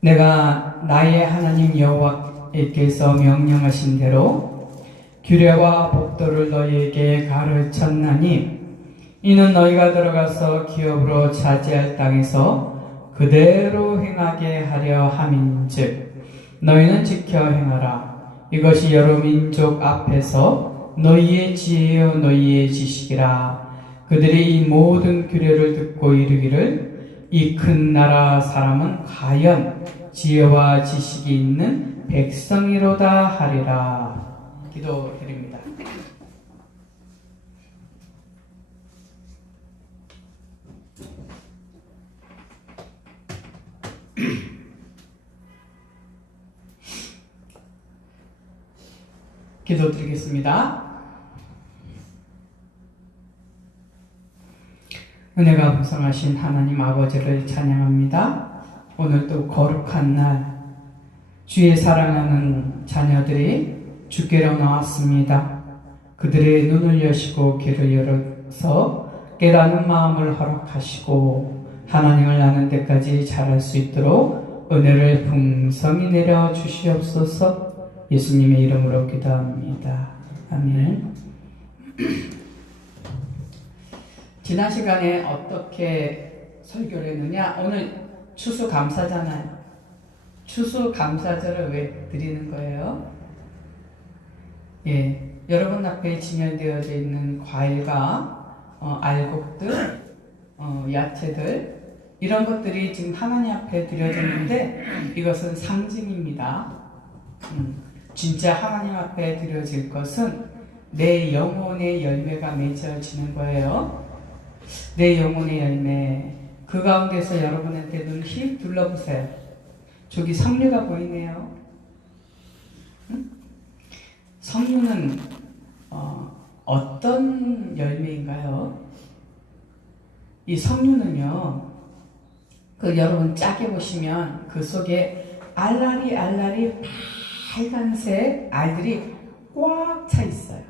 내가 나의 하나님 여호와께서 명령하신 대로 규례와 법도를 너희에게 가르쳤나니 이는 너희가 들어가서 기업으로 차지할 땅에서 그대로 행하게 하려 함인즉 너희는 지켜 행하라. 이것이 여러 민족 앞에서 너희의 지혜요 너희의 지식이라. 그들이 이 모든 규례를 듣고 이르기를 이 큰 나라 사람은 과연 지혜와 지식이 있는 백성이로다 하리라. 기도드립니다. 기도드리겠습니다. 은혜가 풍성하신 하나님 아버지를 찬양합니다. 오늘도 거룩한 날 주의 사랑하는 자녀들이 주께로 나왔습니다. 그들의 눈을 여시고 귀를 열어서 깨닫는 마음을 허락하시고 하나님을 아는 데까지 자랄 수 있도록 은혜를 풍성히 내려 주시옵소서. 예수님의 이름으로 기도합니다. 아멘. 지난 시간에 어떻게 설교를 했느냐? 오늘 추수감사잖아요. 추수감사절을 왜 드리는 거예요? 예, 여러분 앞에 진열되어져 있는 과일과 알곡들, 야채들 이런 것들이 지금 하나님 앞에 드려졌는데 이것은 상징입니다. 진짜 하나님 앞에 드려질 것은 내 영혼의 열매가 맺어지는 거예요. 내 영혼의 열매. 그 가운데서 여러분한테 눈을 휙 둘러보세요. 저기 석류가 보이네요. 석류는 어떤 열매인가요? 이 석류는요, 여러분 짜게 보시면 그 속에 알알이 빨간색 알들이 꽉 차 있어요.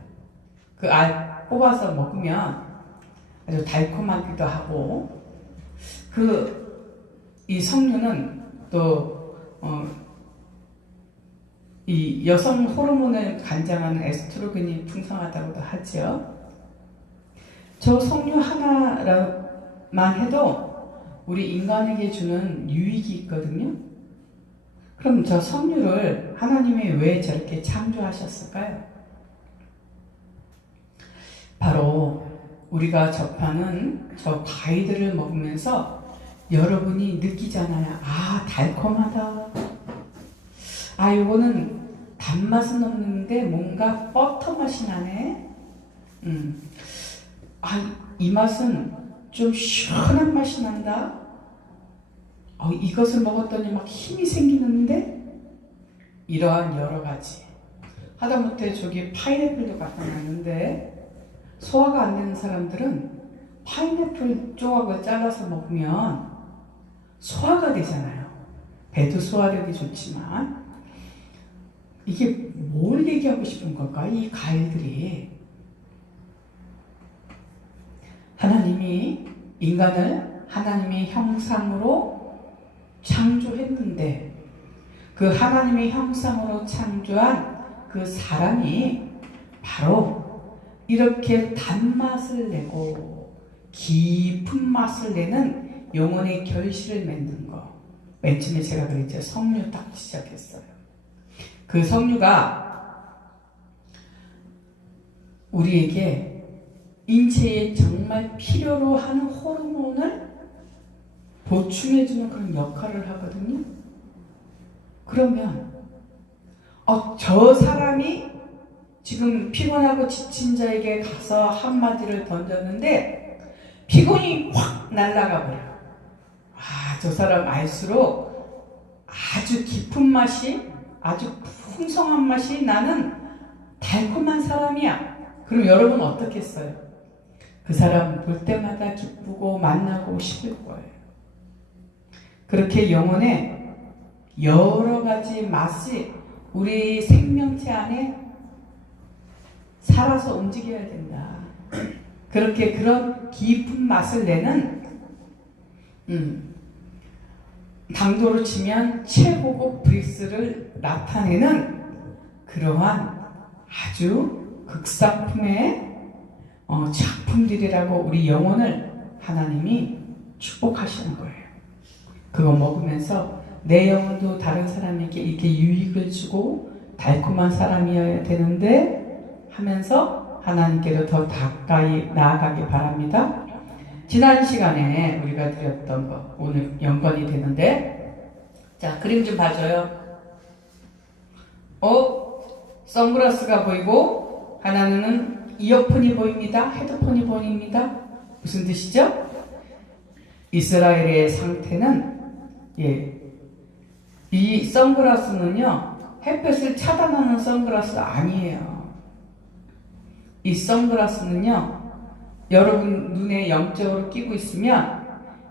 그 알 뽑아서 먹으면 아주 달콤하기도 하고, 이 석류는 또, 이 여성 호르몬을 관장하는 에스트로겐이 풍성하다고도 하죠. 저 석류 하나만 해도 우리 인간에게 주는 유익이 있거든요. 그럼 저 석류를 하나님이 왜 저렇게 창조하셨을까요? 바로 우리가 접하는 저 과일들을 먹으면서 여러분이 느끼잖아요. 아, 달콤하다. 아, 요거는 단맛은 없는데 뭔가 버터 맛이 나네. 아, 이 맛은 좀 시원한 맛이 난다. 이것을 먹었더니 막 힘이 생기는데? 이러한 여러 가지. 하다못해 저기 파인애플도 갖다 놨는데 소화가 안 되는 사람들은 파인애플 조각을 잘라서 먹으면 소화가 되잖아요. 배도 소화력이 좋지만 이게 뭘 얘기하고 싶은 걸까? 이 과일들이 하나님이 인간을 하나님의 형상으로 창조했는데 그 하나님의 형상으로 창조한 그 사람이 바로 이렇게 단맛을 내고 깊은 맛을 내는 영혼의 결실을 맺는 거. 맨 처음에 제가 그랬죠. 석류 딱 시작했어요. 그 석류가 우리에게 인체에 정말 필요로 하는 호르몬을 보충해주는 그런 역할을 하거든요. 그러면 저 사람이 지금 피곤하고 지친 자에게 가서 한마디를 던졌는데 피곤이 확 날아가 버려요. 저 사람 알수록 아주 깊은 맛이, 아주 풍성한 맛이 나는 달콤한 사람이야. 그럼 여러분 어떻겠어요? 그 사람 볼 때마다 기쁘고 만나고 싶을 거예요. 그렇게 영혼에 여러 가지 맛이 우리 생명체 안에 살아서 움직여야 된다. 그렇게 그런 깊은 맛을 내는 당도로 치면 최고급 브릭스를 나타내는 그러한 아주 극상품의 작품들이라고 우리 영혼을 하나님이 축복하시는 거예요. 그거 먹으면서 내 영혼도 다른 사람에게 이렇게 유익을 주고 달콤한 사람이어야 되는데 하면서 하나님께로 더 가까이 나아가기 바랍니다. 지난 시간에 우리가 드렸던 거 오늘 연관이 되는데, 자, 그림 좀 봐줘요. 선글라스가 보이고 하나는 이어폰이 보입니다. 헤드폰이 보입니다. 무슨 뜻이죠? 이스라엘의 상태는 이 선글라스는요 햇볕을 차단하는 선글라스 아니에요. 이 선글라스는요 여러분 눈에 영적으로 끼고 있으면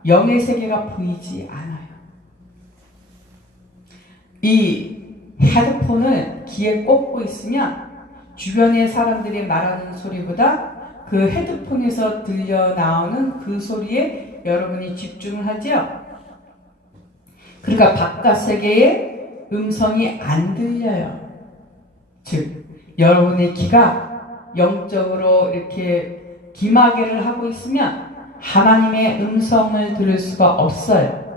영의 세계가 보이지 않아요. 이 헤드폰을 귀에 꽂고 있으면 주변의 사람들이 말하는 소리보다 그 헤드폰에서 들려 나오는 그 소리에 여러분이 집중을 하죠. 그러니까 바깥 세계의 음성이 안 들려요. 즉 여러분의 귀가 영적으로 이렇게 귀마개를 하고 있으면 하나님의 음성을 들을 수가 없어요.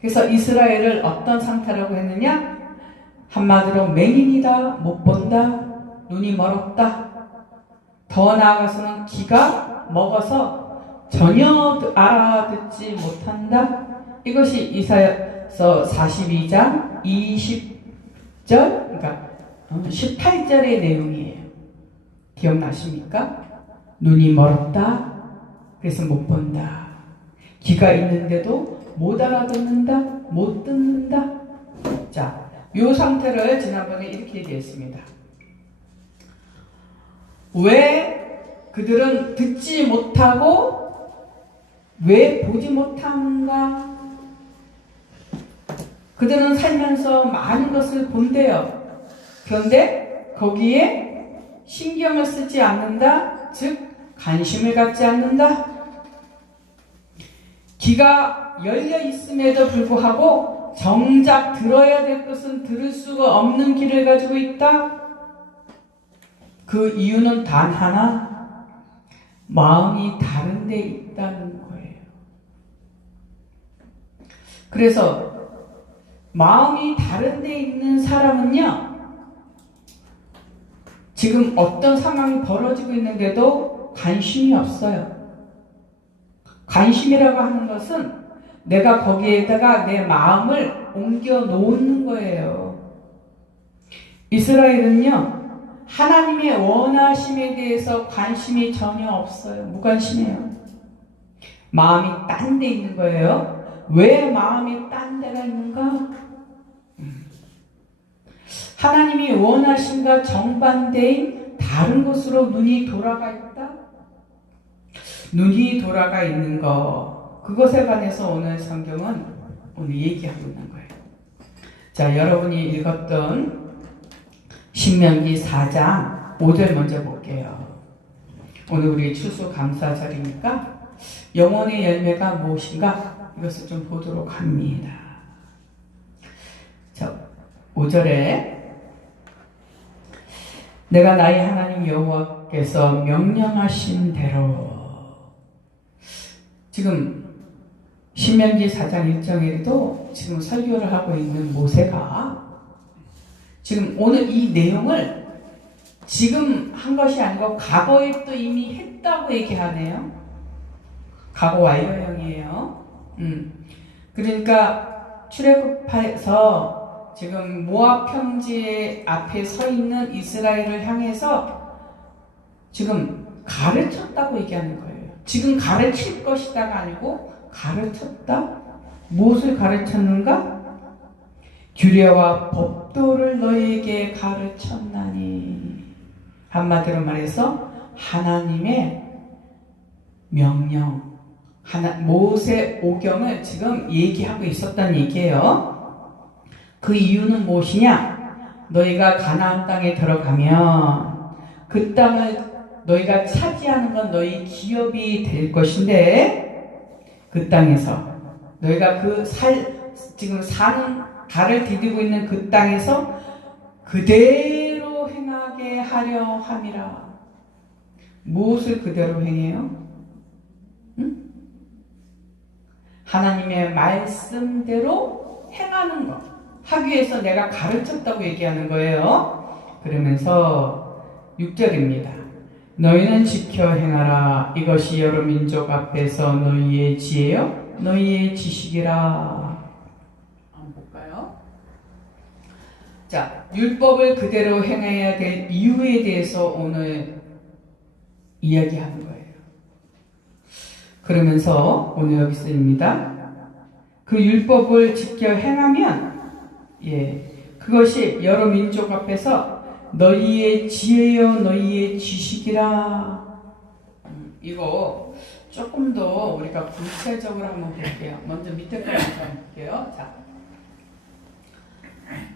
그래서 이스라엘을 어떤 상태라고 했느냐? 한마디로 맹인이다, 못 본다, 눈이 멀었다. 더 나아가서는 귀가 먹어서 전혀 알아듣지 못한다. 이것이 이사야서 42장 20절, 그러니까 18절의 내용이에요. 기억나십니까? 눈이 멀었다. 그래서 못 본다. 귀가 있는데도 못 알아듣는다. 못 듣는다. 자, 이 상태를 지난번에 이렇게 얘기했습니다. 왜 그들은 듣지 못하고 왜 보지 못하는가? 그들은 살면서 많은 것을 본대요. 그런데 거기에 신경을 쓰지 않는다. 즉 관심을 갖지 않는다. 귀가 열려 있음에도 불구하고 정작 들어야 될 것은 들을 수가 없는 귀를 가지고 있다. 그 이유는 단 하나, 마음이 다른 데 있다는 거예요. 그래서 마음이 다른 데 있는 사람은요, 지금 어떤 상황이 벌어지고 있는데도 관심이 없어요. 관심이라고 하는 것은 내가 거기에다가 내 마음을 옮겨 놓는 거예요. 이스라엘은요, 하나님의 원하심에 대해서 관심이 전혀 없어요. 무관심해요. 마음이 딴 데 있는 거예요. 왜 마음이 딴 데가 있는가? 하나님이 원하심과 정반대인 다른 곳으로 눈이 돌아가 있다? 눈이 돌아가 있는 것, 그것에 관해서 오늘 성경은 오늘 얘기하고 있는 거예요. 자, 여러분이 읽었던 신명기 4장 5절 먼저 볼게요. 오늘 우리 추수감사절이니까 영혼의 열매가 무엇인가 이것을 좀 보도록 합니다. 자, 5절에 내가 나의 하나님 여호와께서 명령하신 대로, 지금 신명기 4장 1장에도 지금 설교를 하고 있는 모세가 지금 오늘 이 내용을 지금 한 것이 아니고 과거에 또 이미 했다고 얘기하네요. 과거 완료형이에요. 그러니까 출애굽해서 지금 모압 평지 앞에 서 있는 이스라엘을 향해서 지금 가르쳤다고 얘기하는 거예요. 지금 가르칠 것이다가 아니고 가르쳤다? 무엇을 가르쳤는가? 규례와 법도를 너희에게 가르쳤나니. 한마디로 말해서 하나님의 명령, 모세 오경을 지금 얘기하고 있었다는 얘기예요. 그 이유는 무엇이냐? 너희가 가나안 땅에 들어가면 그 땅을 너희가 차지하는 건 너희 기업이 될 것인데 그 땅에서 너희가 그 지금 사는 달을 디디고 있는 그 땅에서 그대로 행하게 하려 함이라. 무엇을 그대로 행해요? 응? 하나님의 말씀대로 행하는 것. 하기 위해서 내가 가르쳤다고 얘기하는 거예요. 그러면서 6절입니다. 너희는 지켜 행하라. 이것이 여러 민족 앞에서 너희의 지혜요 너희의 지식이라. 한번 볼까요? 자, 율법을 그대로 행해야 될 이유에 대해서 오늘 이야기하는 거예요. 그러면서 오늘 여기 쓰입니다. 그 율법을 지켜 행하면 그것이 여러 민족 앞에서 너희의 지혜요 너희의 지식이라. 이거 조금 더 우리가 구체적으로 한번 볼게요. 먼저 밑에 거 한번 볼게요. 자,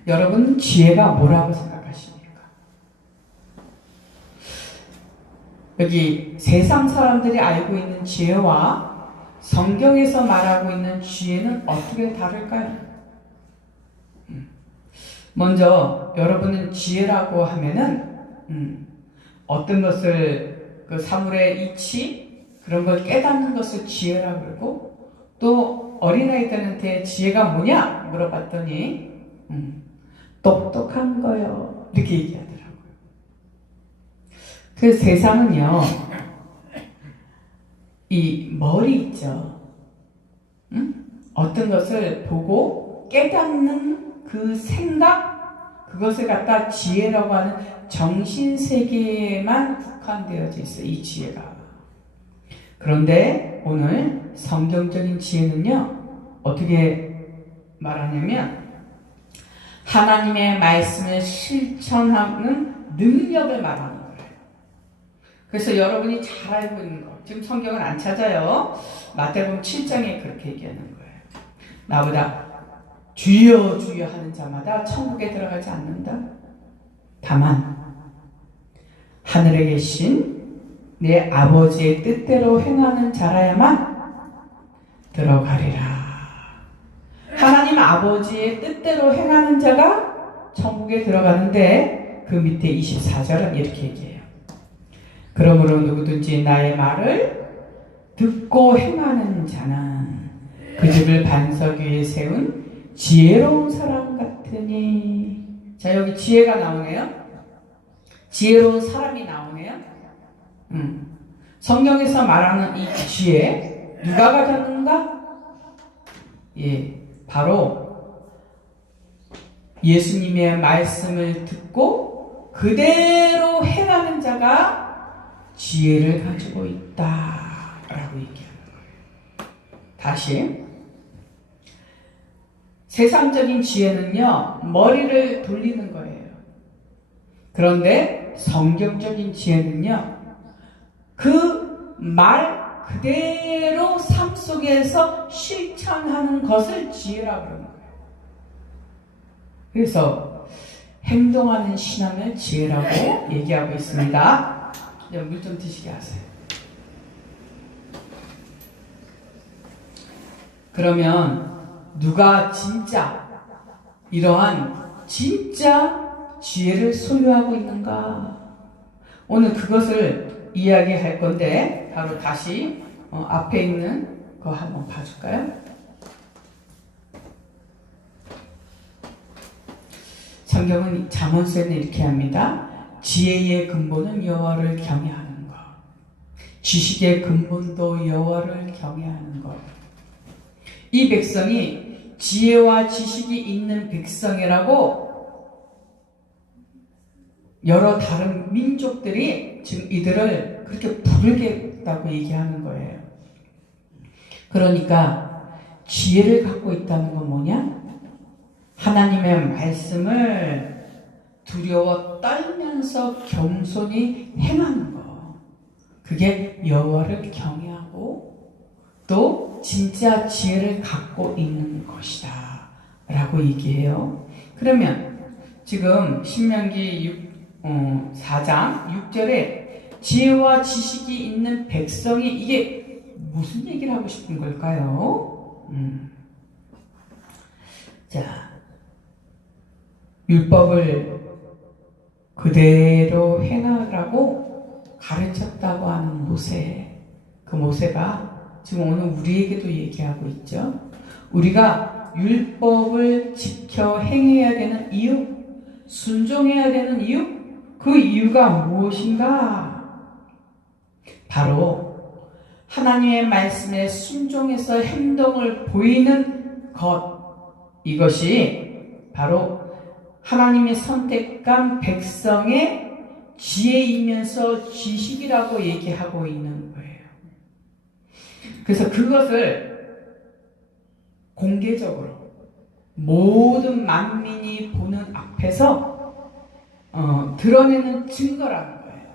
여러분 지혜가 뭐라고 생각하십니까? 여기 세상 사람들이 알고 있는 지혜와 성경에서 말하고 있는 지혜는 어떻게 다를까요? 먼저 여러분은 지혜라고 하면은 어떤 것을 그 사물의 이치 그런 걸 깨닫는 것을 지혜라고 그러고, 또 어린아이들한테 지혜가 뭐냐 물어봤더니 똑똑한 거요 이렇게 얘기하더라고요. 그 세상은요 이 머리 있죠. 어떤 것을 보고 깨닫는 그 생각, 그것을 갖다 지혜라고 하는 정신세계에만 국한되어져 있어요. 이 지혜가. 그런데 오늘 성경적인 지혜는요 어떻게 말하냐면 하나님의 말씀을 실천하는 능력을 말하는 거예요. 그래서 여러분이 잘 알고 있는 거, 지금 성경을 안 찾아요. 마태복음 7장에 그렇게 얘기하는 거예요. 나보다 주여 주여 하는 자마다 천국에 들어가지 않는다. 다만 하늘에 계신 내 아버지의 뜻대로 행하는 자라야만 들어가리라. 하나님 아버지의 뜻대로 행하는 자가 천국에 들어가는데, 그 밑에 24절은 이렇게 얘기해요. 그러므로 누구든지 나의 말을 듣고 행하는 자는 그 집을 반석 위에 세운 지혜로운 사람 같으니. 자, 여기 지혜가 나오네요. 지혜로운 사람이 나오네요. 성경에서 말하는 이 지혜 누가 가졌는가? 바로 예수님의 말씀을 듣고 그대로 행하는 자가 지혜를 가지고 있다라고 얘기하는 거예요. 다시, 세상적인 지혜는요 머리를 돌리는 거예요. 그런데 성경적인 지혜는요 그 말 그대로 삶 속에서 실천하는 것을 지혜라고 그러는 거예요. 그래서 행동하는 신앙을 지혜라고 얘기하고 있습니다. 물 좀 드시게 하세요. 그러면 누가 진짜 이러한 진짜 지혜를 소유하고 있는가? 오늘 그것을 이야기할 건데, 바로 다시 앞에 있는 거 한번 봐줄까요? 성경은 잠언서에는 이렇게 합니다. 지혜의 근본은 여호와를 경외하는 것, 지식의 근본도 여호와를 경외하는 것. 이 백성이 지혜와 지식이 있는 백성이라고 여러 다른 민족들이 지금 이들을 그렇게 부르겠다고 얘기하는 거예요. 그러니까 지혜를 갖고 있다는 건 뭐냐? 하나님의 말씀을 두려워 떨면서 겸손히 행하는 거. 그게 여호와를 경외하고 또 진짜 지혜를 갖고 있는 것이다 라고 얘기해요. 그러면 지금 신명기 4장 6절에 지혜와 지식이 있는 백성이, 이게 무슨 얘기를 하고 싶은 걸까요? 자, 율법을 그대로 행하라고 가르쳤다고 하는 모세. 그 모세가 지금 오늘 우리에게도 얘기하고 있죠. 우리가 율법을 지켜 행해야 되는 이유, 순종해야 되는 이유, 그 이유가 무엇인가? 바로 하나님의 말씀에 순종해서 행동을 보이는 것, 이것이 바로 하나님의 선택한 백성의 지혜이면서 지식이라고 얘기하고 있는 거예요. 그래서 그것을 공개적으로 모든 만민이 보는 앞에서 드러내는 증거라는 거예요.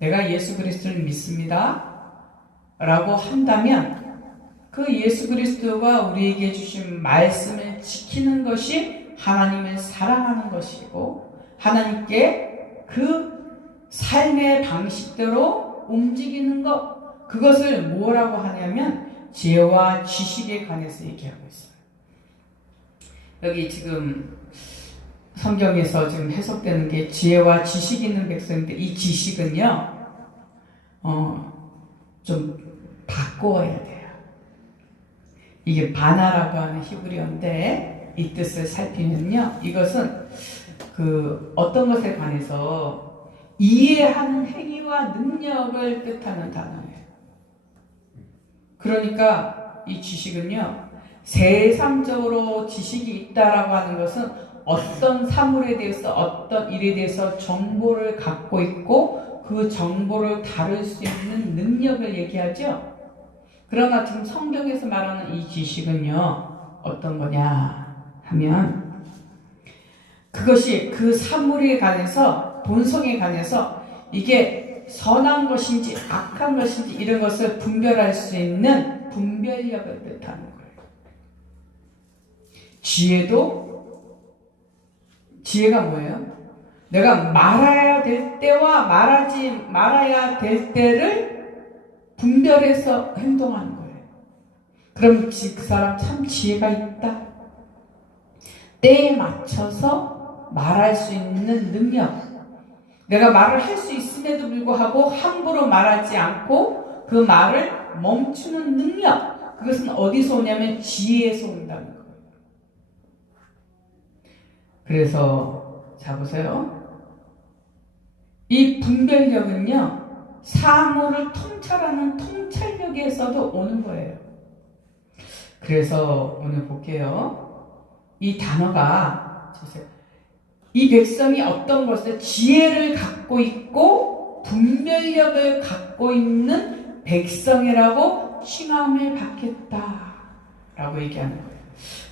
내가 예수 그리스도를 믿습니다 라고 한다면 그 예수 그리스도가 우리에게 주신 말씀을 지키는 것이 하나님을 사랑하는 것이고 하나님께 그 삶의 방식대로 움직이는 것, 그것을 뭐라고 하냐면 지혜와 지식에 관해서 얘기하고 있어요. 여기 지금 성경에서 지금 해석되는 게 지혜와 지식이 있는 백성인데, 이 지식은요 좀 바꿔야 돼요. 이게 바나라고 하는 히브리어인데 이 뜻을 살피면요, 이것은 그 어떤 것에 관해서 이해하는 행위와 능력을 뜻하는 단어예요. 그러니까 이 지식은요, 세상적으로 지식이 있다라고 하는 것은 어떤 사물에 대해서, 어떤 일에 대해서 정보를 갖고 있고 그 정보를 다룰 수 있는 능력을 얘기하죠. 그러나 지금 성경에서 말하는 이 지식은요, 어떤 거냐 하면 그것이 그 사물에 관해서, 본성에 관해서 이게 선한 것인지 악한 것인지 이런 것을 분별할 수 있는 분별력을 뜻하는 거예요. 지혜가 뭐예요? 내가 말해야 될 때와 말아야 될 때를 분별해서 행동하는 거예요. 그럼 그 사람 참 지혜가 있다. 때에 맞춰서 말할 수 있는 능력. 내가 말을 할 수 있음에도 불구하고 함부로 말하지 않고 그 말을 멈추는 능력. 그것은 어디서 오냐면 지혜에서 온다는 거예요. 그래서 자 보세요. 이 분별력은요, 사물을 통찰하는 통찰력에서도 오는 거예요. 그래서 오늘 볼게요. 이 단어가, 이 백성이 어떤 것을, 지혜를 갖고 있고 분별력을 갖고 있는 백성이라고 칭함을 받겠다라고 얘기하는 거예요.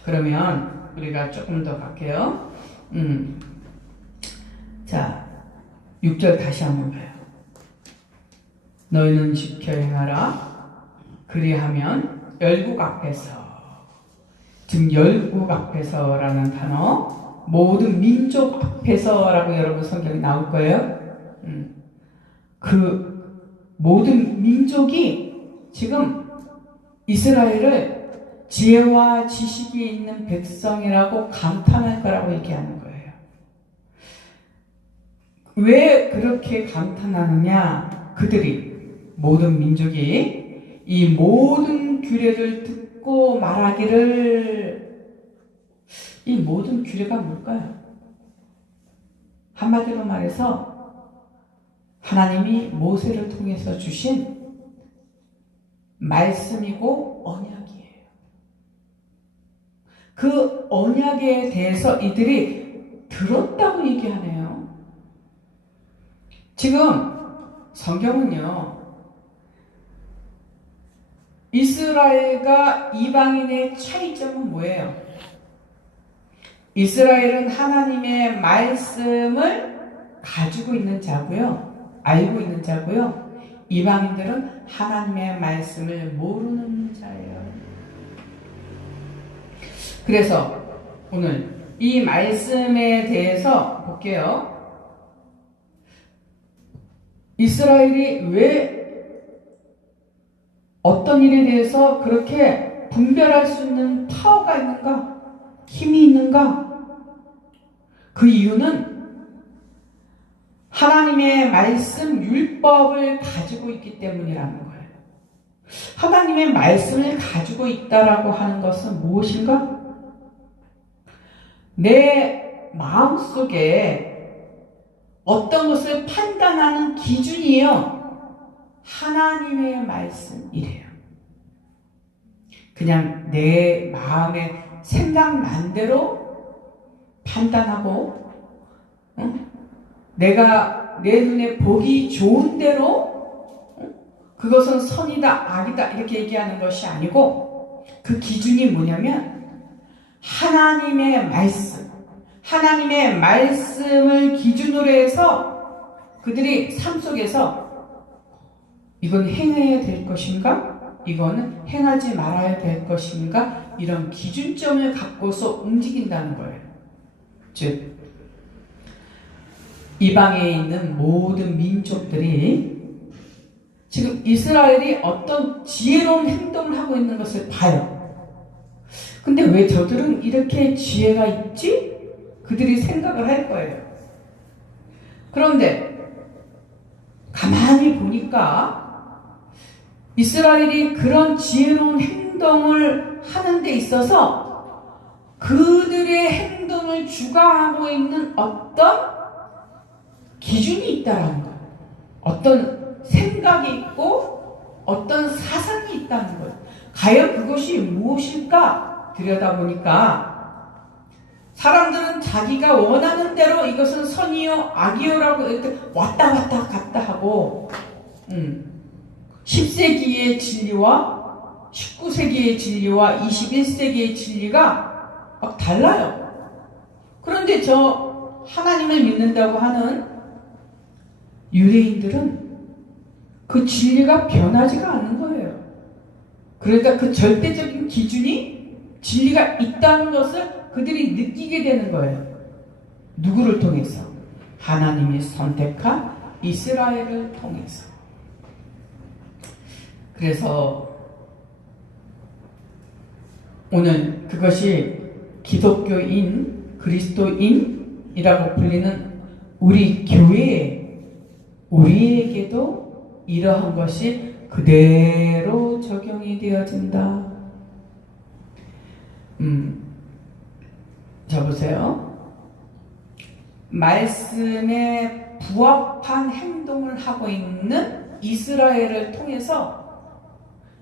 그러면 우리가 조금 더 갈게요. 자, 6절 다시 한번 봐요. 너희는 지켜 행하라. 그리하면 열국 앞에서, 지금 열국 앞에서라는 단어, 모든 민족 앞에서라고 여러분 성경에 나올 거예요. 그 모든 민족이 지금 이스라엘을 지혜와 지식이 있는 백성이라고 감탄할 거라고 얘기하는 거예요. 왜 그렇게 감탄하느냐? 그들이, 모든 민족이 이 모든 규례를 듣고 말하기를, 이 모든 규례가 뭘까요? 한마디로 말해서 하나님이 모세를 통해서 주신 말씀이고 언약이에요. 그 언약에 대해서 이들이 들었다고 얘기하네요. 지금 성경은요, 이스라엘과 이방인의 차이점은 뭐예요? 이스라엘은 하나님의 말씀을 가지고 있는 자고요, 알고 있는 자고요. 이방인들은 하나님의 말씀을 모르는 자예요. 그래서 오늘 이 말씀에 대해서 볼게요. 이스라엘이 왜 어떤 일에 대해서 그렇게 분별할 수 있는 파워가 있는가? 힘이 있는가? 그 이유는 하나님의 말씀 율법을 가지고 있기 때문이라는 거예요. 하나님의 말씀을 가지고 있다라고 하는 것은 무엇인가? 내 마음속에 어떤 것을 판단하는 기준이요, 하나님의 말씀이래요. 그냥 내 마음에 생각난 대로 판단하고, 내가 내 눈에 보기 좋은 대로 그것은 선이다 악이다 이렇게 얘기하는 것이 아니고, 그 기준이 뭐냐면 하나님의 말씀, 하나님의 말씀을 기준으로 해서 그들이 삶 속에서 이건 행해야 될 것인가? 이거는 행하지 말아야 될 것인가? 이런 기준점을 갖고서 움직인다는 거예요. 즉, 이방에 있는 모든 민족들이 지금 이스라엘이 어떤 지혜로운 행동을 하고 있는 것을 봐요. 근데 왜 저들은 이렇게 지혜가 있지? 그들이 생각을 할 거예요. 그런데 가만히 보니까 이스라엘이 그런 지혜로운 행동을 하는 데 있어서 그들의 행동을 주관하고 있는 어떤 기준이 있다라는 거예요. 어떤 생각이 있고 어떤 사상이 있다는 거예요. 과연 그것이 무엇일까 들여다보니까 사람들은 자기가 원하는 대로 이것은 선이요 악이요라고 이렇게 왔다 갔다 하고 10세기의 진리와 19세기의 진리와 21세기의 진리가 막 달라요. 그런데 저 하나님을 믿는다고 하는 유대인들은 그 진리가 변하지가 않는 거예요. 그러니까 그 절대적인 기준이 진리가 있다는 것을 그들이 느끼게 되는 거예요. 누구를 통해서? 하나님이 선택한 이스라엘을 통해서. 그래서 오늘 그것이 기독교인, 그리스도인이라고 불리는 우리 교회에, 우리에게도 이러한 것이 그대로 적용이 되어진다. 자 보세요. 말씀에 부합한 행동을 하고 있는 이스라엘을 통해서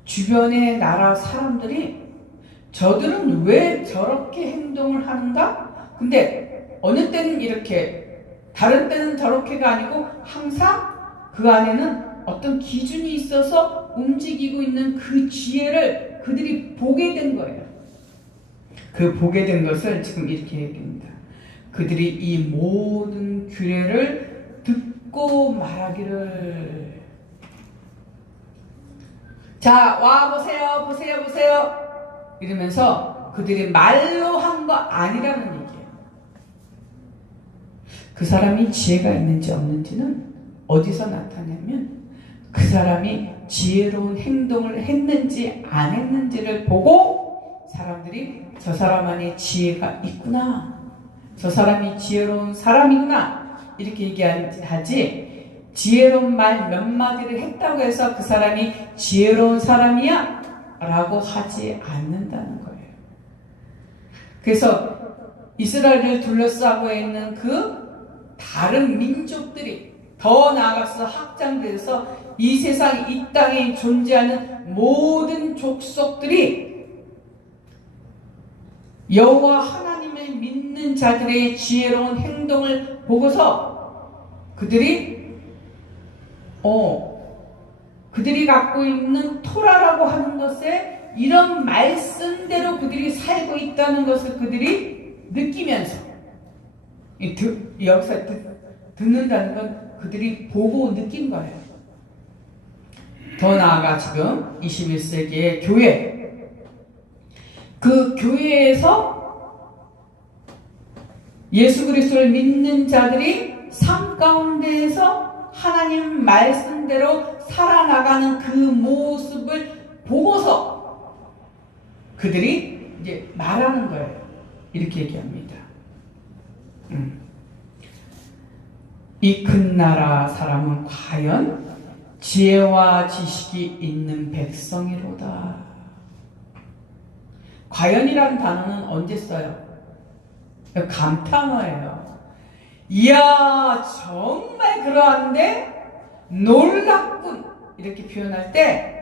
주변의 나라 사람들이 저들은 왜 저렇게 행동을 하는가? 근데 어느 때는 이렇게, 다른 때는 저렇게가 아니고 항상 그 안에는 어떤 기준이 있어서 움직이고 있는 그 지혜를 그들이 보게 된 거예요. 그 보게 된 것을 지금 이렇게 얘기합니다. 그들이 이 모든 규례를 듣고 말하기를, 자, 와 보세요, 보세요, 보세요 이러면서 그들이 말로 한 거 아니라는 얘기예요. 그 사람이 지혜가 있는지 없는지는 어디서 나타내면 그 사람이 지혜로운 행동을 했는지 안 했는지를 보고 사람들이 저 사람 안에 지혜가 있구나, 저 사람이 지혜로운 사람이구나 이렇게 얘기하지, 지혜로운 말 몇 마디를 했다고 해서 그 사람이 지혜로운 사람이야 라고 하지 않는다는 거예요. 그래서 이스라엘을 둘러싸고 있는 그 다른 민족들이, 더 나아가서 확장돼서 이 세상, 이 땅에 존재하는 모든 족속들이 여호와 하나님을 믿는 자들의 지혜로운 행동을 보고서 그들이 갖고 있는 토라라고 하는 것에 이런 말씀대로 그들이 살고 있다는 것을 그들이 느끼면서, 여기서 듣는다는 건 그들이 보고 느낀 거예요. 더 나아가 지금 21세기의 교회, 그 교회에서 예수 그리스도를 믿는 자들이 삶 가운데에서 하나님 말씀대로 살아나가는 그 모습을 보고서 그들이 이제 말하는 거예요. 이렇게 얘기합니다. 이 큰 나라 사람은 과연 지혜와 지식이 있는 백성이로다. 과연이라는 단어는 언제 써요? 감탄어예요. 이야, 정말 그러한데 놀랍군, 이렇게 표현할 때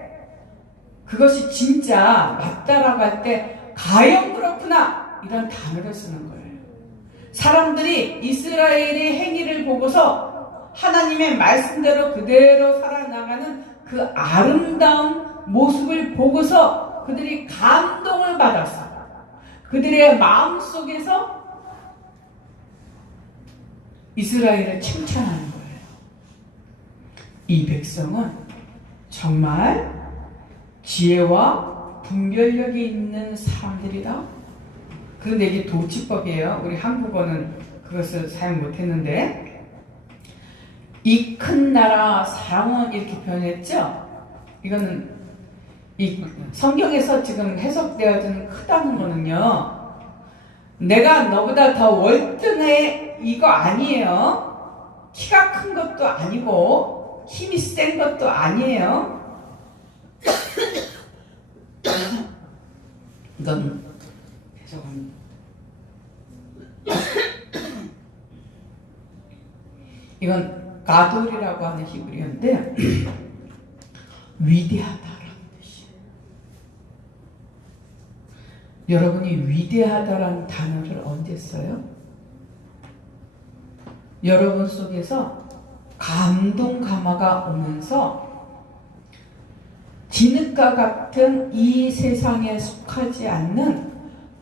그것이 진짜 맞다라고 할 때 과연 그렇구나, 이런 단어를 쓰는 거예요. 사람들이 이스라엘의 행위를 보고서 하나님의 말씀대로 그대로 살아나가는 그 아름다운 모습을 보고서 그들이 감동을 받았어요. 그들의 마음속에서 이스라엘을 칭찬하는 거예요. 이 백성은 정말 지혜와 분별력이 있는 사람들이다. 그런데 이게 도치법이에요. 우리 한국어는 그것을 사용 못했는데, 이 큰 나라 사랑은 이렇게 표현했죠. 이거는 이 성경에서 지금 해석되어지는 크다는 거는요, 내가 너보다 더 월등해, 이거 아니에요. 키가 큰 것도 아니고 힘이 센 것도 아니에요. 이건 죄송합니다. 이건 가돌이라고 하는 히브리어인데 위대하다라는 뜻이에요. 여러분이 위대하다라는 단어를 언제 써요? 여러분 속에서 감동 감화가 오면서 진흙과 같은 이 세상에 속하지 않는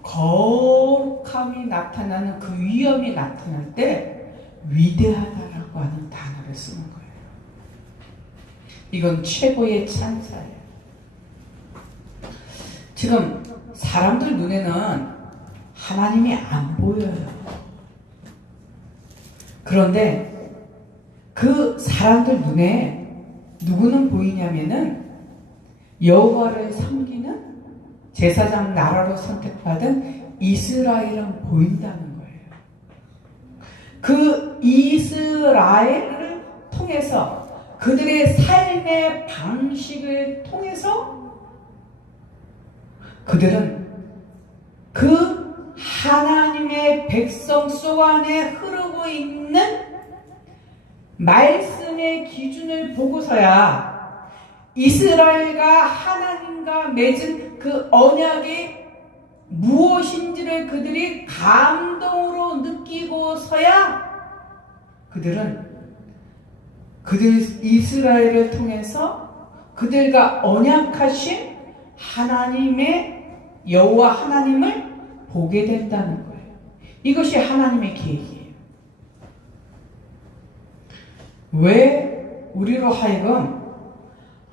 거룩함이 나타나는, 그 위엄이 나타날 때 위대하다라고 하는 단어를 쓰는 거예요. 이건 최고의 찬사예요. 지금 사람들 눈에는 하나님이 안 보여요. 그런데 그 사람들 눈에 누구는 보이냐면은 여호와를 섬기는 제사장 나라로 선택받은 이스라엘은 보인다는 거예요. 그 이스라엘을 통해서, 그들의 삶의 방식을 통해서 그들은 그 하나님의 백성 속 안에 흐르고 있는 말씀의 기준을 보고서야 이스라엘과 하나님과 맺은 그 언약이 무엇인지를 그들이 감동으로 느끼고서야 그들은 이스라엘을 통해서 그들과 언약하신 하나님의 여호와 하나님을 보게 된다는 거예요. 이것이 하나님의 계획이에요. 왜 우리로 하여금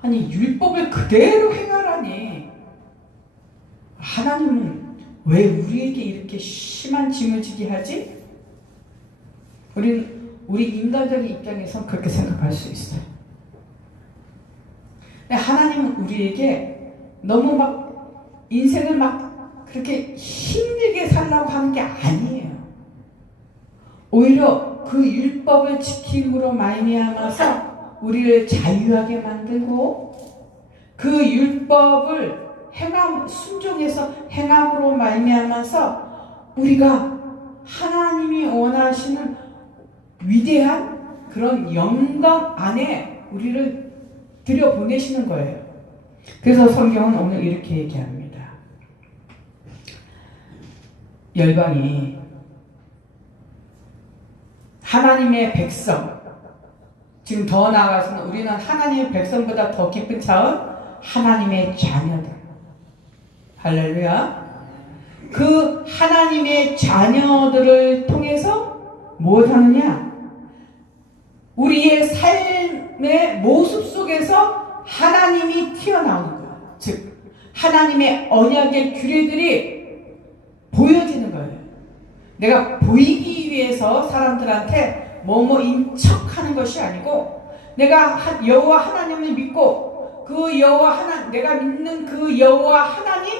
율법을 그대로 행하라니, 하나님은 왜 우리에게 이렇게 심한 짐을 지게 하지? 우리 인간적인 입장에선 그렇게 생각할 수 있어요. 하나님은 우리에게 너무 인생을 그렇게 힘들게 살라고 하는 게 아니에요. 오히려 그 율법을 지킴으로 말미암아서 우리를 자유하게 만들고, 그 율법을 순종해서 행함으로 말미암아서 우리가 하나님이 원하시는 위대한 그런 영광 안에 우리를 들여보내시는 거예요. 그래서 성경은 오늘 이렇게 얘기합니다. 열방이 하나님의 백성, 지금 더 나아가서는 우리는 하나님의 백성보다 더 깊은 차원 하나님의 자녀들. 할렐루야. 그 하나님의 자녀들을 통해서 무엇 하느냐? 우리의 삶의 모습 속에서 하나님이 튀어나오는 거예요. 즉 하나님의 언약의 규례들이 보여지는 거예요. 내가 보이기 위해서 사람들한테 뭐뭐인 척하는 것이 아니고, 내가 여호와 하나님을 믿고 그 여호와 내가 믿는 그 여호와 하나님,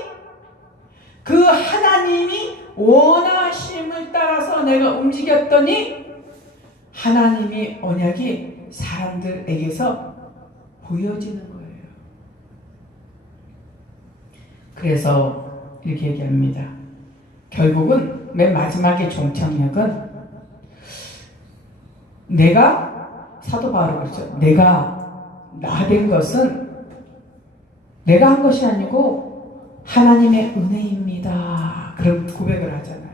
그 하나님이 원하심을 따라서 내가 움직였더니 하나님의 언약이 사람들에게서 보여지는 거예요. 그래서 이렇게 얘기합니다. 결국은 맨 마지막에 종착역은 내가, 사도 바울이 그렇죠. 내가 나 된 것은 내가 한 것이 아니고 하나님의 은혜입니다. 그런 고백을 하잖아요.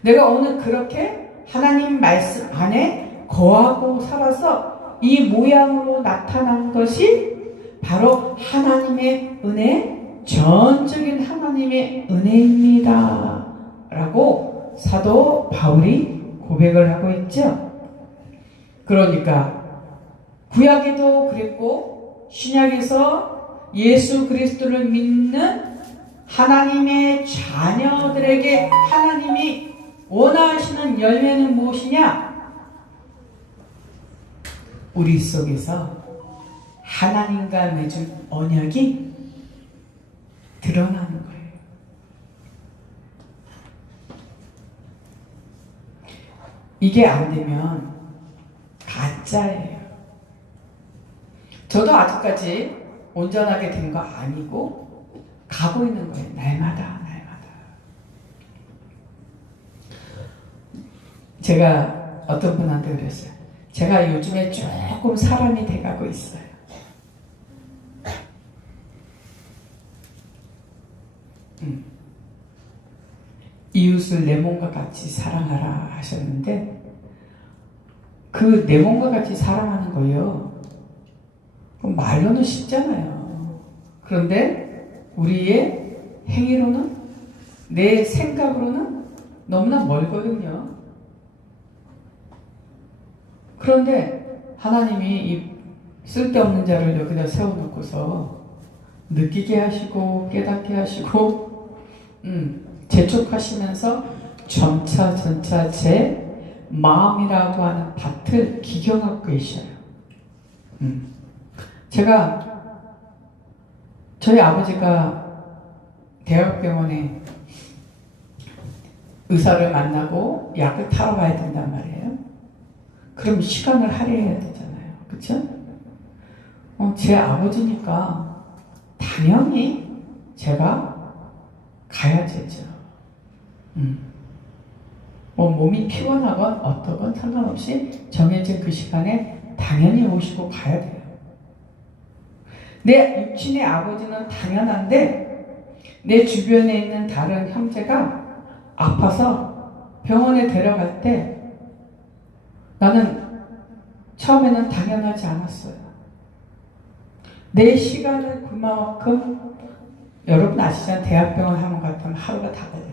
내가 오늘 그렇게 하나님 말씀 안에 거하고 살아서 이 모양으로 나타난 것이 바로 하나님의 은혜, 전적인 하나님의 은혜입니다. 라고 사도 바울이 고백을 하고 있죠. 그러니까 구약에도 그랬고 신약에서 예수 그리스도를 믿는 하나님의 자녀들에게 하나님이 원하시는 열매는 무엇이냐? 우리 속에서 하나님과 맺은 언약이 드러나는 거예요. 이게 안 되면 가짜예요. 저도 아직까지 온전하게 된 거 아니고 가고 있는 거예요. 날마다. 제가 어떤 분한테 그랬어요. 제가 요즘에 조금 사람이 돼가고 있어요. 이웃을 내 몸과 같이 사랑하라 하셨는데 그 내 몸과 같이 사랑하는 거예요. 말로는 쉽잖아요. 그런데 우리의 행위로는, 내 생각으로는 너무나 멀거든요. 그런데 하나님이 이 쓸데없는 자를 여기다 세워놓고서 느끼게 하시고 깨닫게 하시고 재촉하시면서 점차 제 마음이라고 하는 밭을 기경하고 계셔요. 제가 저희 아버지가 대학병원에 의사를 만나고 약을 타러 가야 된단 말이에요. 그럼 시간을 할애해야 되잖아요. 그렇죠? 제 아버지니까 당연히 제가 가야 되죠. 몸이 피곤하건 어떠건 상관없이 정해진 그 시간에 당연히 오시고 가야 돼요. 내 육친의 아버지는 당연한데 내 주변에 있는 다른 형제가 아파서 병원에 데려갈 때 나는 처음에는 당연하지 않았어요. 내 시간을 그만큼, 여러분 아시잖아요. 대학병원 한 번 갔다 오면 하루가 다 걸려요.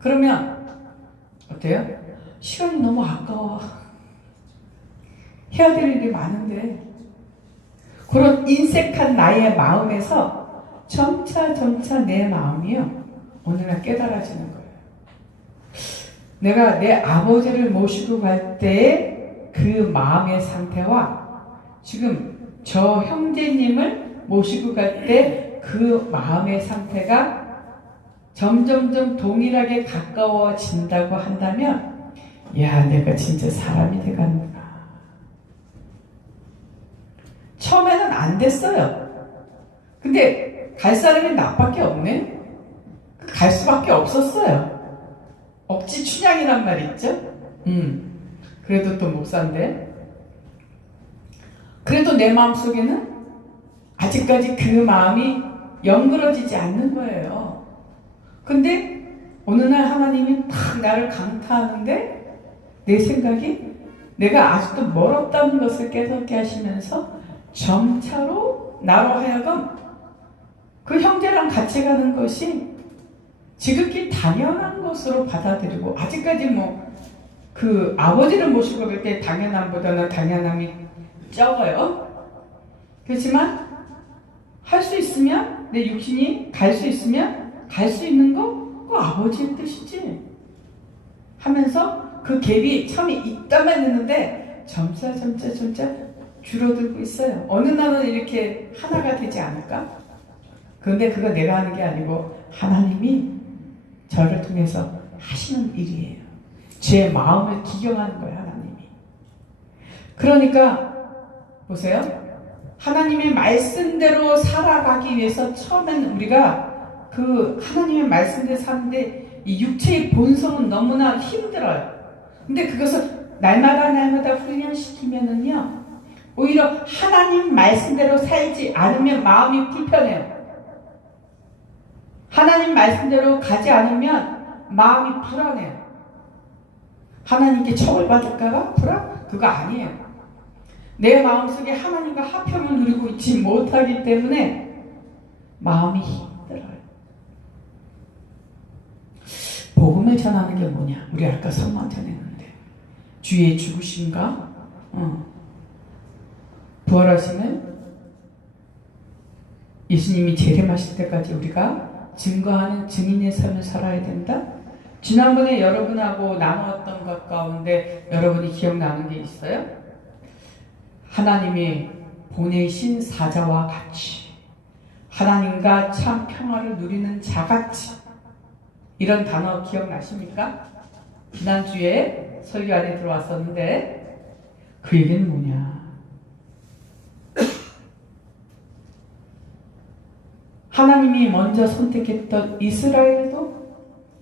그러면 어때요? 시간이 너무 아까워. 해야 될 일이 많은데 그런 인색한 나의 마음에서 점차 내 마음이요 오늘날 깨달아지는 거예요. 내가 내 아버지를 모시고 갈 때의 그 마음의 상태와 지금 저 형제님을 모시고 갈 때 그 마음의 상태가 점점점 동일하게 가까워진다고 한다면 야, 내가 진짜 사람이 돼가는구나. 처음에는 안 됐어요. 근데 갈 사람이 나밖에 없네. 갈 수밖에 없었어요. 억지 춘향이란 말 있죠? 그래도 또 목사인데. 그래도 내 마음속에는 아직까지 그 마음이 영그러지지 않는 거예요. 근데 어느 날 하나님이 탁 나를 강타하는데 내 생각이 내가 아직도 멀었다는 것을 깨닫게 하시면서 점차로 나로 하여금 그 형제랑 같이 가는 것이 지극히 당연한 것으로 받아들이고, 아직까지 그 아버지를 모시고 갈 때 당연함보다는 당연함이 적어요. 그렇지만 할 수 있으면, 내 육신이 갈 수 있으면 갈 수 있는 거 그거 아버지의 뜻이지 하면서 그 갭이 처음에 있다만 했는데 점차 줄어들고 있어요. 어느 날은 이렇게 하나가 되지 않을까? 그런데 그거 내가 하는 게 아니고 하나님이 저를 통해서 하시는 일이에요. 제 마음을 기경하는 거예요, 하나님이. 그러니까 보세요. 하나님의 말씀대로 살아가기 위해서 처음엔 우리가 그 하나님의 말씀대로 사는데 이 육체의 본성은 너무나 힘들어요. 근데 그것을 날마다 훈련시키면은요, 오히려 하나님 말씀대로 살지 않으면 마음이 불편해요. 하나님 말씀대로 가지 않으면 마음이 불안해요. 하나님께 처벌받을까봐 불안? 그거 아니에요. 내 마음속에 하나님과 화평을 누리고 있지 못하기 때문에 마음이 힘들어요. 복음을 전하는 게 뭐냐? 우리 아까 설명 전했는데 주의 죽으심과 부활하심을 예수님이 재림하실 때까지 우리가 증거하는 증인의 삶을 살아야 된다. 지난번에 여러분하고 나누었던 것 가운데 여러분이 기억나는 게 있어요? 하나님이 보내신 사자와 같이, 하나님과 참 평화를 누리는 자같이, 이런 단어 기억나십니까? 지난주에 설교 안에 들어왔었는데 그 얘기는 뭐냐? 하나님이 먼저 선택했던 이스라엘도,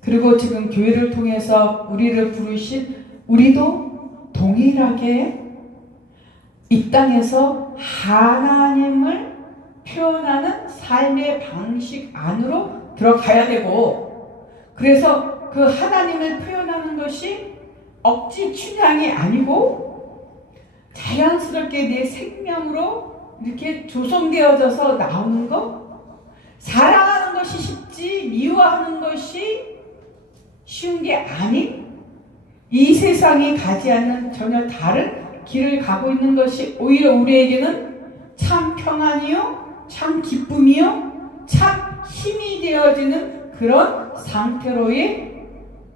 그리고 지금 교회를 통해서 우리를 부르신 우리도 동일하게 이 땅에서 하나님을 표현하는 삶의 방식 안으로 들어가야 되고, 그래서 그 하나님을 표현하는 것이 억지 춘향이 아니고 자연스럽게 내 생명으로 이렇게 조성되어져서 나오는 것, 사랑하는 것이 쉽지 미워하는 것이 쉬운 게 아닌, 이 세상이 가지 않는 전혀 다른 길을 가고 있는 것이 오히려 우리에게는 참 평안이요, 참 기쁨이요, 참 힘이 되어지는 그런 상태로의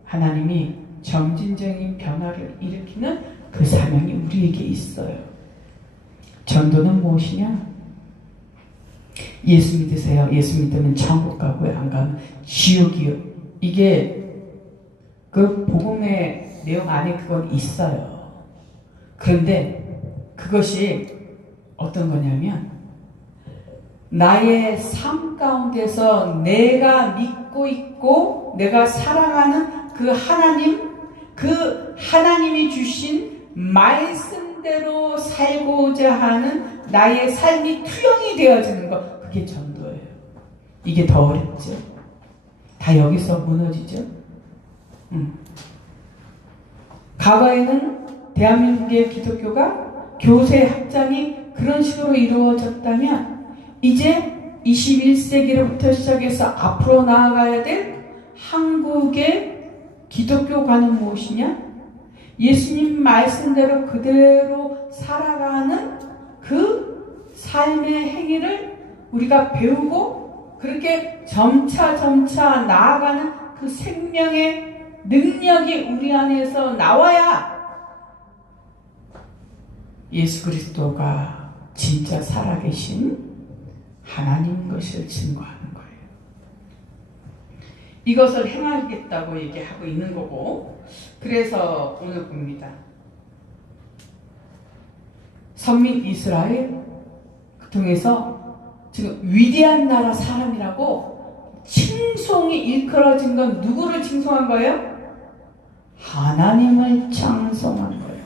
하나님이 점진적인 변화를 일으키는 그 사명이 우리에게 있어요. 전도는 무엇이냐? 예수 믿으세요. 예수 믿으면 천국 가고요, 안 가면 지옥이요. 이게 그 복음의 내용 안에 그건 있어요. 그런데 그것이 어떤 거냐면, 나의 삶 가운데서 내가 믿고 있고 내가 사랑하는 그 하나님, 그 하나님이 주신 말씀대로 살고자 하는 나의 삶이 투영이 되어지는 것, 그게 전도예요. 이게 더 어렵죠. 다 여기서 무너지죠. 과거에는 대한민국의 기독교가 교세 확장이 그런 식으로 이루어졌다면, 이제 21세기로부터 시작해서 앞으로 나아가야 될 한국의 기독교관은 무엇이냐? 예수님 말씀대로 그대로 살아가는 그 삶의 행위를 우리가 배우고, 그렇게 점차 나아가는 그 생명의 능력이 우리 안에서 나와야 예수 그리스도가 진짜 살아계신 하나님인 것을 증거하는 거예요. 이것을 행하겠다고 얘기하고 있는 거고, 그래서 오늘 봅니다. 선민 이스라엘 통해서 지금 위대한 나라 사람이라고 칭송이 일컬어진 건 누구를 칭송한 거예요? 하나님을 찬송한 거예요.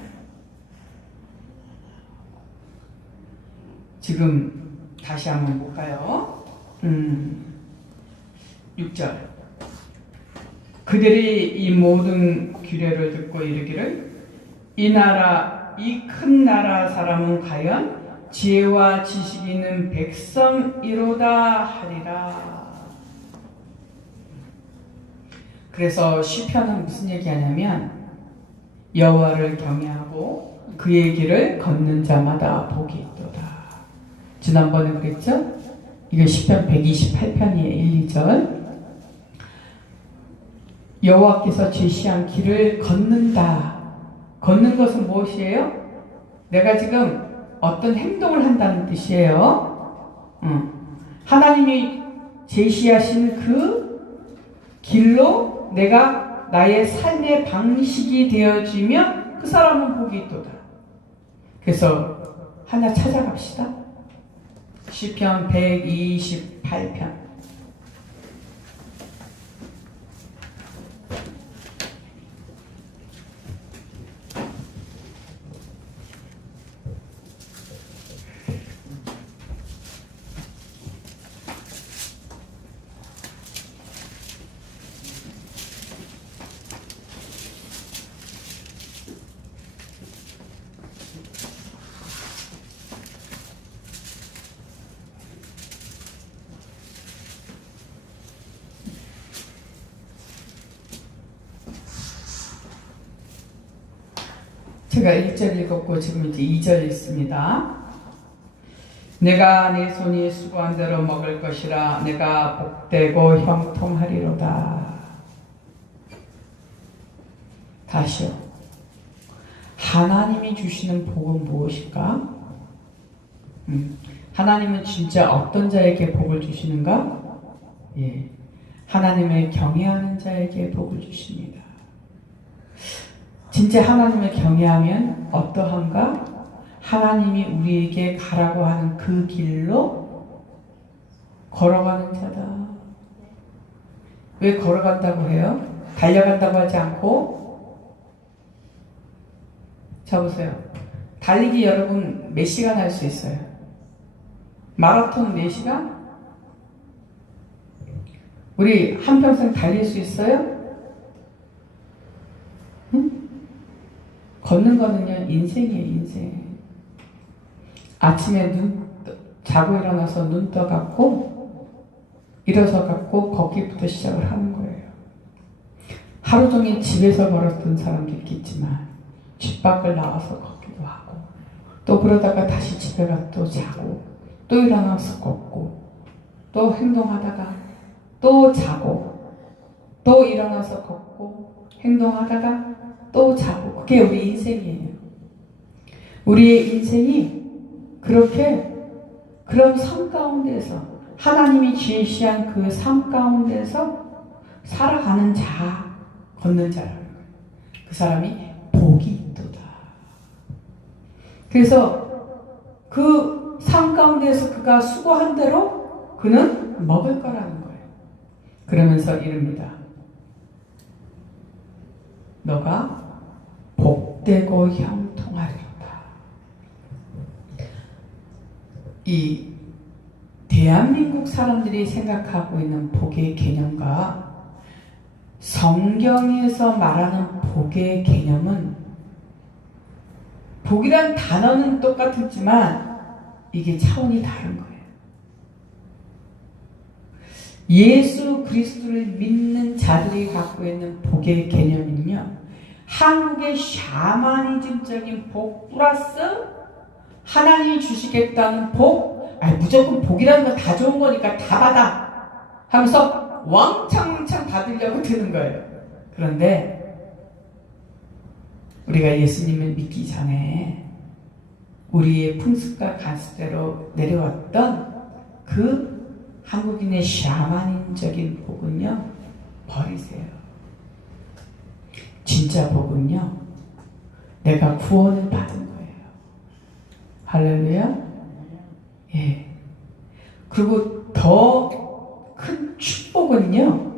지금 다시 한번 볼까요? 6절. 그들이 이 모든 규례를 듣고 이르기를, 이 나라, 이 큰 나라 사람은 과연 지혜와 지식이 있는 백성이로다 하리라. 그래서 시편은 무슨 얘기하냐면, 여호와를 경외하고 그의 길을 걷는 자마다 복이 있도다. 지난번에 그랬죠? 이게 시편 128편이에요. 1, 2절. 여호와께서 제시한 길을 걷는다. 걷는 것은 무엇이에요? 내가 지금 어떤 행동을 한다는 뜻이에요. 하나님이 제시하신 그 길로 내가 나의 삶의 방식이 되어지면 그 사람은 복이 있도다. 그래서 하나 찾아갑시다. 시편 128편. 제가 1절 읽었고 지금 이제 2절 읽습니다. 내가 내 손이 수고한 대로 먹을 것이라 내가 복되고 형통하리로다. 다시요. 하나님이 주시는 복은 무엇일까? 하나님은 진짜 어떤 자에게 복을 주시는가? 예, 하나님을 경외하는 자에게 복을 주십니다. 진짜 하나님을 경외하면 어떠한가? 하나님이 우리에게 가라고 하는 그 길로 걸어가는 자다. 왜 걸어간다고 해요? 달려간다고 하지 않고. 자 보세요. 달리기 여러분 몇 시간 할 수 있어요? 마라톤 4시간? 우리 한평생 달릴 수 있어요? 걷는 거는요, 인생이에요, 인생. 아침에 자고 일어나서 눈 떠갖고, 일어서 갖고, 걷기부터 시작을 하는 거예요. 하루 종일 집에서 걸었던 사람도 있겠지만, 집 밖을 나와서 걷기도 하고, 또 그러다가 다시 집에 가서 또 자고, 또 일어나서 걷고, 또 행동하다가, 또 자고, 또 일어나서 걷고, 행동하다가, 또 자고. 그게 우리 인생이에요. 우리의 인생이 그렇게 그런 삶 가운데서 하나님이 제시한 그 삶 가운데서 살아가는 자, 걷는 자라는 거예요. 그 사람이 복이 있도다. 그래서 그 삶 가운데서 그가 수고한 대로 그는 먹을 거라는 거예요. 그러면서 이릅니다. 너가 복되고 형통하리로다. 이 대한민국 사람들이 생각하고 있는 복의 개념과 성경에서 말하는 복의 개념은, 복이란 단어는 똑같지만 이게 차원이 다른 거예요. 예수 그리스도를 믿는 자들이 갖고 있는 복의 개념은요, 한국의 샤머니즘적인 복 플러스 하나님이 주시겠다는 복, 무조건 복이라는 건 다 좋은 거니까 다 받아 하면서 왕창왕창 받으려고 드는 거예요. 그런데 우리가 예수님을 믿기 전에 우리의 풍습과 가스대로 내려왔던 그 한국인의 샤머니즘적인 복은요, 버리세요. 진짜 복은요, 내가 구원을 받은 거예요. 할렐루야. 예. 그리고 더 큰 축복은요,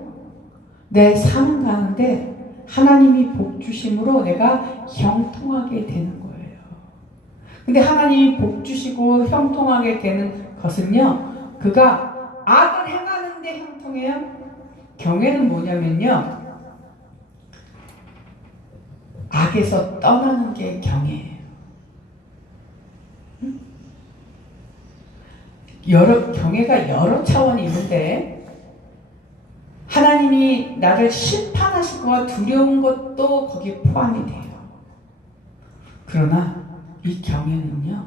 내 삶 가운데 하나님이 복 주심으로 내가 형통하게 되는 거예요. 근데 하나님이 복 주시고 형통하게 되는 것은요, 그가 악을 행하는데 형통해요. 경외는 뭐냐면요, 악에서 떠나는 게 경외예요. 경외가 여러 차원이 있는데, 하나님이 나를 심판하실 거가 두려운 것도 거기에 포함이 돼요. 그러나 이 경외는요,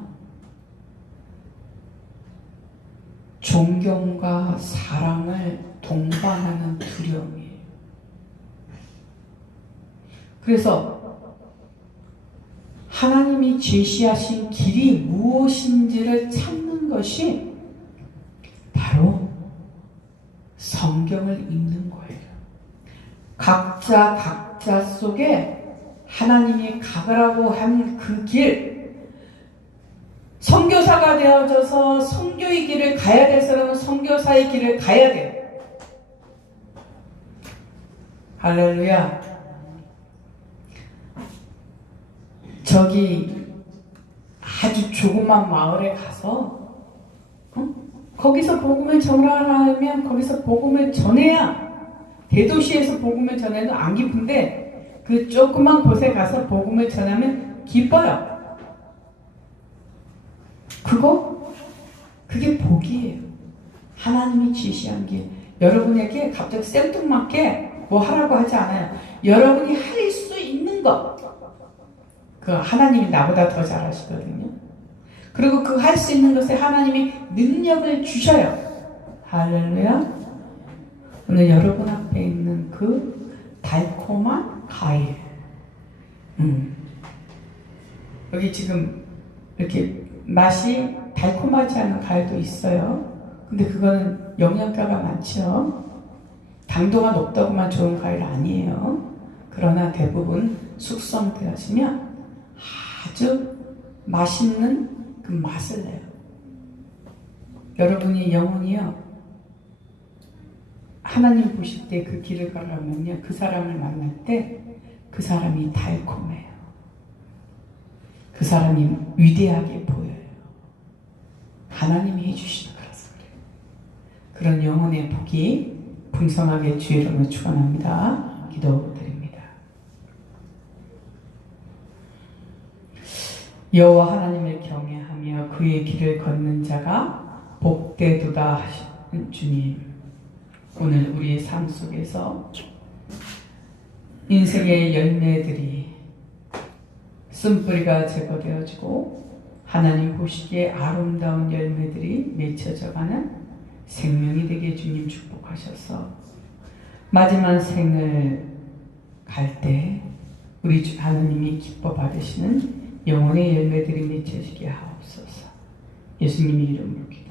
존경과 사랑을 동반하는 두려움이에요. 그래서 하나님이 제시하신 길이 무엇인지를 찾는 것이 바로 성경을 읽는 거예요. 각자 속에 하나님이 가라고 한 그 길, 선교사가 되어져서 선교의 길을 가야 될 사람은 선교사의 길을 가야 돼. 할렐루야. 저기 아주 조그만 마을에 가서 거기서 복음을 전하려면 거기서 복음을 전해야, 대도시에서 복음을 전해도 안 기쁜데 그 조그만 곳에 가서 복음을 전하면 기뻐요. 그게 복이에요. 하나님이 지시한 길. 여러분에게 갑자기 생뚱맞게 뭐 하라고 하지 않아요. 여러분이 할 수 있는 것, 그 하나님이 나보다 더 잘하시거든요. 그리고 그 할 수 있는 것에 하나님이 능력을 주셔요. 할렐루야. 오늘 여러분 앞에 있는 그 달콤한 과일, 여기 지금 이렇게 맛이 달콤하지 않은 과일도 있어요. 근데 그거는 영양가가 많죠. 당도가 높다고만 좋은 과일 아니에요. 그러나 대부분 숙성되어지면 아주 맛있는 그 맛을 내요. 여러분이 영혼이요, 하나님 보실 때 그 길을 걸어가면요, 그 사람을 만날 때 그 사람이 달콤해요. 그 사람이 위대하게 보여요. 하나님이 해주시는 거라서 그래요. 그런 영혼의 복이 풍성하게 주의 이름으로 축원합니다. 기도드립니다. 여호와 하나님을 경외하며 그의 길을 걷는 자가 복되도다 하시는 주님, 오늘 우리의 삶 속에서 인생의 열매들이 쓴뿌리가 제거되어지고 하나님 보시기에 아름다운 열매들이 맺혀져가는 생명이 되게 주님 축복하셔서 마지막 생을 갈 때 우리 주 하나님이 기뻐 받으시는 영혼의 열매들이 맺혀지게 하옵소서. 예수님의 이름으로 기도합니다.